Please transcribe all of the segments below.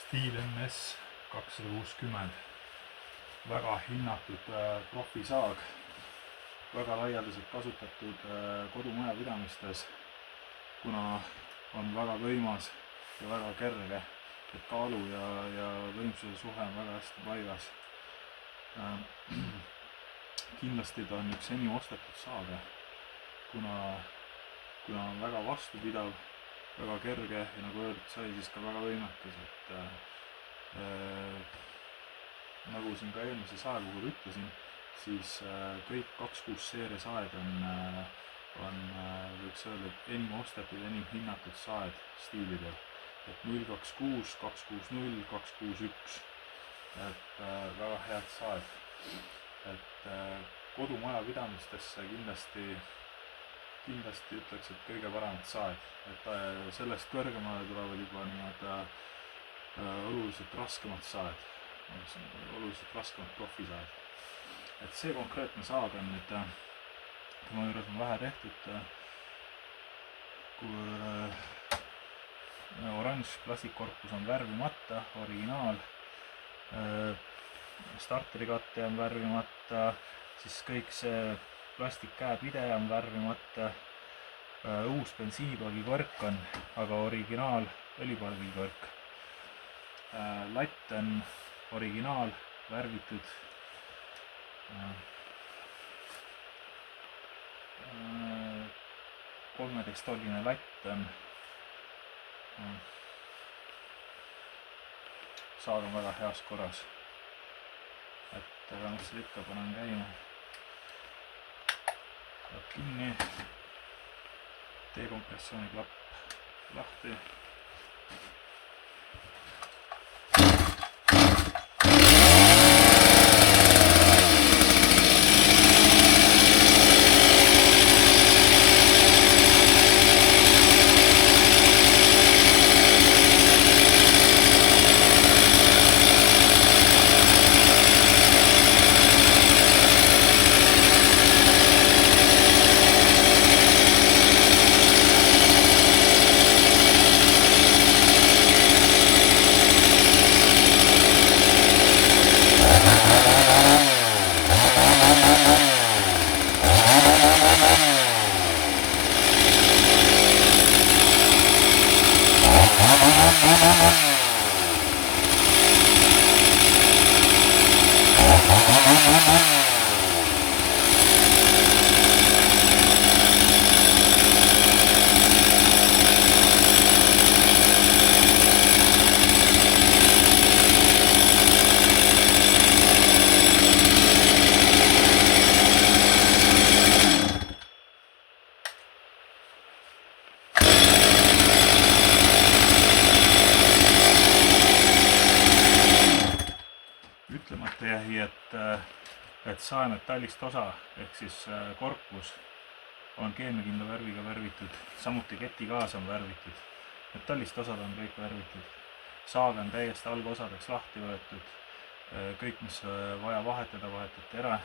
Stihl NS 260, väga hinnatud profisaag, väga laialdaselt kasutatud kodumajapidamistes, kuna on väga võimas ja väga kerge, et kaalu ja võimsuse suhe on väga hästi paigas. Kindlasti ta on üks enim ostetud saage, kuna on väga vastupidav, väga kerge ja nagu öeldud sai, siis ka väga võimekas, et nagu siin ka eelmise sae puhul ütlesin, siis kõik 2.6 seeria saed on võiks öelda, et enim ostetud, enim hinnatud saed Stihlidel, et 0.26, 2.60, 2.61, et väga head saed, et kodumajapidamistesse kindlasti ütleks, et kõige paremad saed, et sellest kõrgemale tulevad juba nii-öelda oluliselt raskemad saed, oluliselt raskemad profisaed. Et see konkreetne saag on nüüd, tema juures on vähe tehtud, kui oranž plastikkorpus on värvimata, originaal, starterikatte on värvimata, siis kõik see plastikkäepide on värvimata, uus bensiinipalgi kork on, aga originaal õlipalgi kork. Latt on originaal, värvitud. 13-tolline latt on. Saag on väga heas korras. Et aga mis seal ikka, panen käima. Klapp kinni, dekompressiooni klapp lahti. Ütlemata jäi, et sae metallist osa ehk siis korpus on keemiakindla värviga värvitud, samuti ketikaas on värvitud, metallist osad on kõik värvitud, saag on täiesti algosadeks lahti võetud, kõik mis vaja vahetada, vahetati ära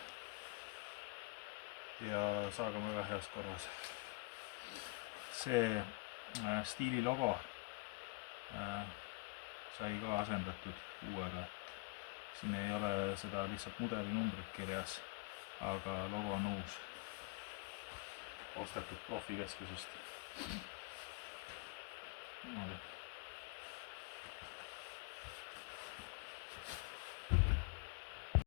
ja saag on väga heas korras. See Stihli logo sai ka asendatud uuega. Siin ei ole seda lihtsalt mudelinumbrit kirjas, aga logo on uus, ostetud profikeskusest.